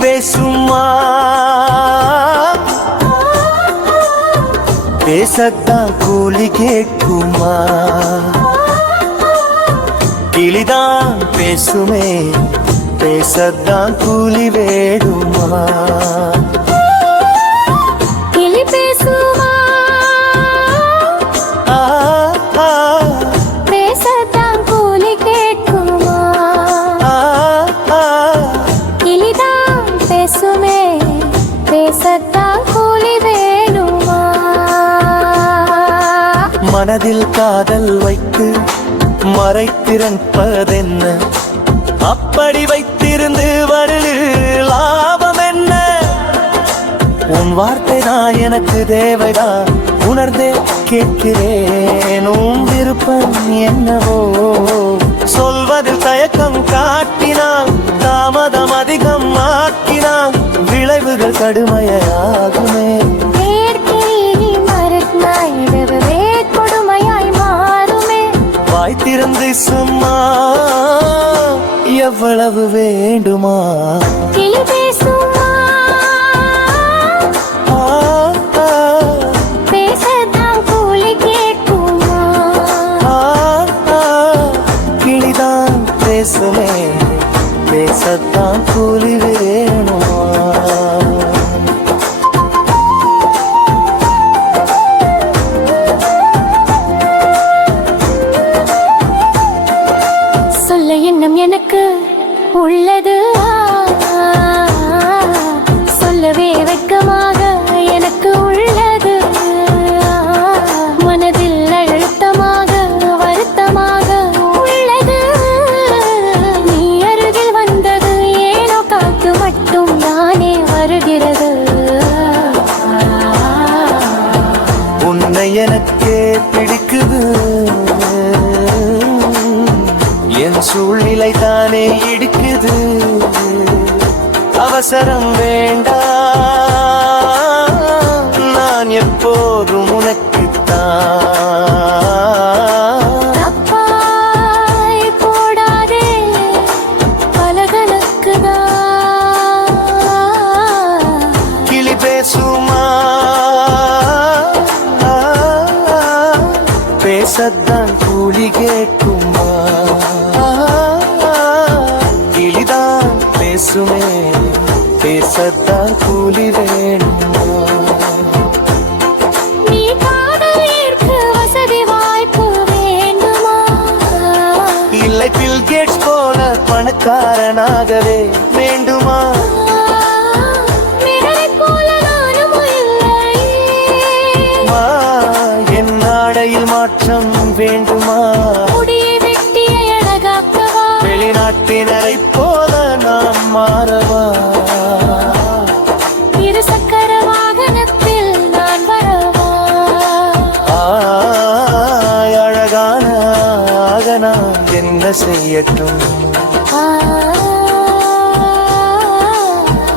பேசுமா பேசத்தான் கூலி கேட்குமா கிளிதான் பேசுமே பேசத்தான் கூலி வேடுமா கிளி பேசுமா பேசத்தான் கூலி கேட்குமா கிளிதான் பேசுமே பேசத்தான் கூலி வேணுமா மனதில் காதல் வைத்து மறைத்திருப்பதென்ன அப்படி வைத்திருந்து வருது லாபம் என்ன உன் வார்த்தை தான் எனக்கு தேவைதான் உணர்ந்தே கேட்கிறேன் உன் விருப்பம் என்னவோ சொல்வதில் தயக்கம் காட்டினான் தாமதம் அதிகம் ஆக்கினான் விளைவுகள் கடுமையாகுமே கொடுமையாய் மாறுமே வாய்த்திருந்து சும்மா எவ்வளவு வேண்டுமா கிளி பேசுமா பேசத்தான் கூலி கேட்குமா கிளிதான் பேசுமே பேசத்தான் கூலி வேணுமா சொல்ல எண்ணம் எனக்கு உள்ளது சொல்லவே வெட்கமாக எனக்கு உள்ளது மனதில் அழுத்தமாக வருத்தமாக உள்ளது நீ அருகில் வந்தது ஏனோ காத்து மட்டும் தானே வருகிறது உன்னை எனக்கே பிடிக்குது என் சூழ்நிலை தானே இடிக்குது அவசரம் வேண்டாம் நான் எப்போதும் உனக்குத்தான் தப்பாய் போடாதே பலகனுக்குதான் கிளி பேசுமா பேசத்தான் கூலி கேட்குமா கிளிதான் பேசுமே பேசத்தான் கூலி வேணுமா நீ காதல் ஏற்க வசதி வாய்ப்பு வேண்டுமா இல்லை பில் கேட்ஸ் போல பணக்காரனாகவே வேண்டுமா மிரளைப் போல நானும் இல்லையே என் ஆடையில் மாற்றம் வேண்டுமா முடியை வெட்டிய அழகாக்கவா வெளிநாட்டினரை போல நாம் மாறவா இரு சக்கர வாகனத்தில் நான் வரவா அழகான நான் என்ன செய்யட்டும்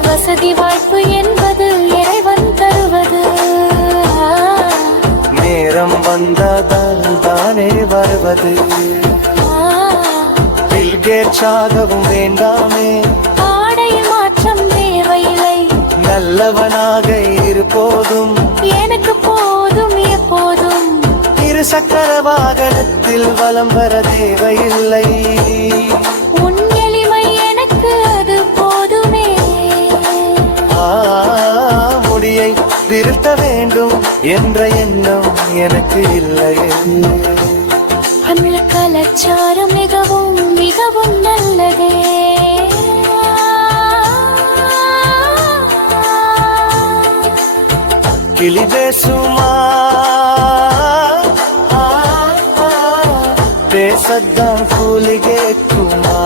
வசதி வாய்ப்பு என்பது இறைவன் தருவது நேரம் வந்ததால் தானே வருவது பில்கேட்ஸாகவும் வேண்டாமே ஆடையில் மாற்றம் தேவையில்லை நல்லவனாக இருப்போதும் எனக்கு போதும் எப்போதும் இரு சக்கர வாகனத்தில் வலம் வர தேவையில்லை உன் எளிமை எனக்கு அது போதுமே முடியை திருத்த வேண்டும் என்ற எண்ணம் எனக்கு இல்லையே தமிழ் கலாச்சாரம் மிகவும் மிகவும் நல்லதே கிளி பேசுமா பேசத்தான் கூலி கேட்குமா